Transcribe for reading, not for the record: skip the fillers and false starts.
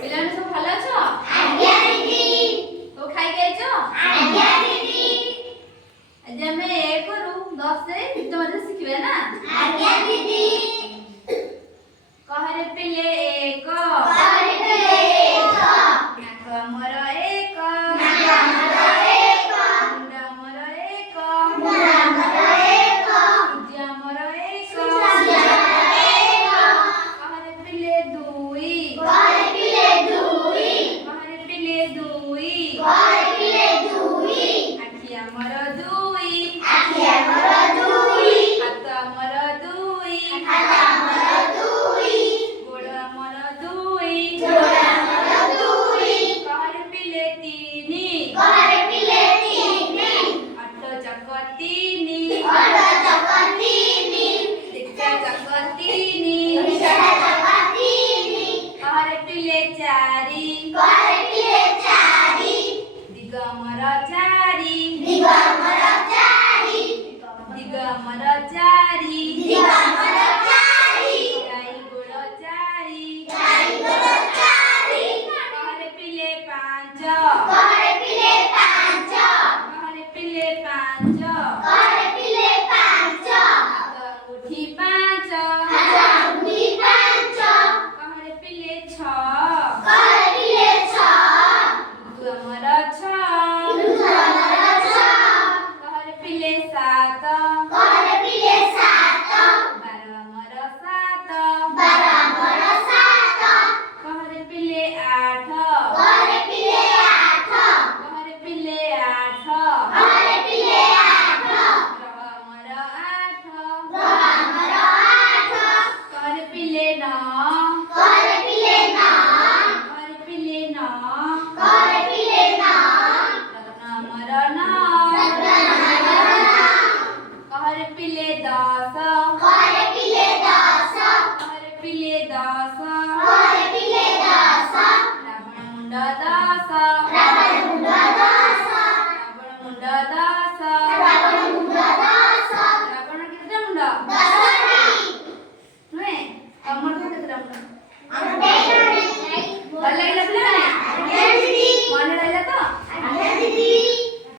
ପିଲାମାନେ ସବୁ ଭଲ ଅଛ? ଆଜ୍ଞା ଦିଦି। ସବୁ ଖାଇକି ଆଇଛ? ଆଜ୍ଞା ଦିଦି। ଆଜି ଆମେ 1 ରୁ 10 ଯାଏ ଗୀତ ମଧ୍ୟ ଶିଖିବା ନା? ଆଜ୍ଞା ଦିଦି। କହରେ ପିଲେ ଏକ। କହରେ ପିଲେ ଏକ। ନାକ ଆମର ଏକ। ନାକ ଆମର ଏକ। ମୁଣ୍ଡ ଆମର ଏକ। ମୁଣ୍ଡ ଆମର ଏକ। ସୂର୍ଯ୍ୟ ଆମର ଏକ। ସୂର୍ଯ୍ୟ ଆମର ଏକ। କହରେ ପିଲେ ଦୁଇ। କହରେ ପିଲେ ଦୁଇ। କହରେ ପିଲେ ଦୁଇ। କହରେ ପିଲେ ଦୁଇ। ଆଖି ଆମର ଦୁଇ। ଆଖି ଆମର ଦୁଇ। ହାତ ଆମର ଦୁଇ। ହାତ ଆମର ଦୁଇ। ଗୋଡ଼ ଆମର ଦୁଇ। ଗୋଡ଼ ଆମର ଦୁଇ। କହରେ ପିଲେ ତିନି। କହରେ ପିଲେ ତିନି। ଅଟ ଚକ ତିନି। ଅଟ ଚକ ତିନି। ରିକ୍ସା ଚକ ତିନି। ରିକ୍ସା ଚକ ତିନି। କହରେ ପିଲେ ଚାରି। କହରେ ପିଲେ ଚାରି। ଦିଗ ଆମର ଚାରି। ଦିଗ ଆମର ଚାରି। ଦିଗ ଆମର ଚାରି। ଦିଗ ଆମର ଚାରି। ଗାଈ ଗୋଡ଼ ଚାରି। ଗାଈ ଗୋଡ଼ ଚାରି। କହରେ ପିଲେ ପାଞ୍ଚ। କହରେ ପିଲେ ପାଞ୍ଚ। କହରେ ପିଲେ ପାଞ୍ଚ। କହରେ ପିଲେ ପାଞ୍ଚ। ହାତ ଆଙ୍ଗୁଠି ପାଞ୍ଚ। ହାତ ଆଙ୍ଗୁଠି ପାଞ୍ଚ। କହରେ ପିଲେ ଛଅ। କହରେ ପିଲେ ଛଅ। ଋତୁ ଆମର ଛଅ। ଋତୁ ଆମର ଛଅ। କହରେ ପିଲେ ସାତ। କହରେ ପିଲେ ସାତ। ବାର ଆମର ସାତ। ବାର ଆମର ସାତ। କହରେ ପିଲେ ଆଠ। କହରେ ପିଲେ ଆଠ। କହରେ ପିଲେ ଆଠ। କହରେ ପିଲେ ଆଠ। ଗ୍ରହ ଆମର ଆଠ। ଗ୍ରହ ଆମର ଆଠ। କହରେ ପିଲେ ନଅ। କହରେ ପିଲେ ନଅ। କହରେ ପିଲେ ନଅ। କହରେ ପିଲେ ନଅ। ରତ୍ନ ଆମର ନଅ। ରତ୍ନ ଆମର ନଅ। କହରେ ପିଲେ ଦଶ। କହରେ ପିଲେ ଦଶ। କହରେ ପିଲେ ଦଶ। କହରେ ପିଲେ ଦଶ। ରାବଣ ମୁଣ୍ଡ ଦଶ। ରାବଣ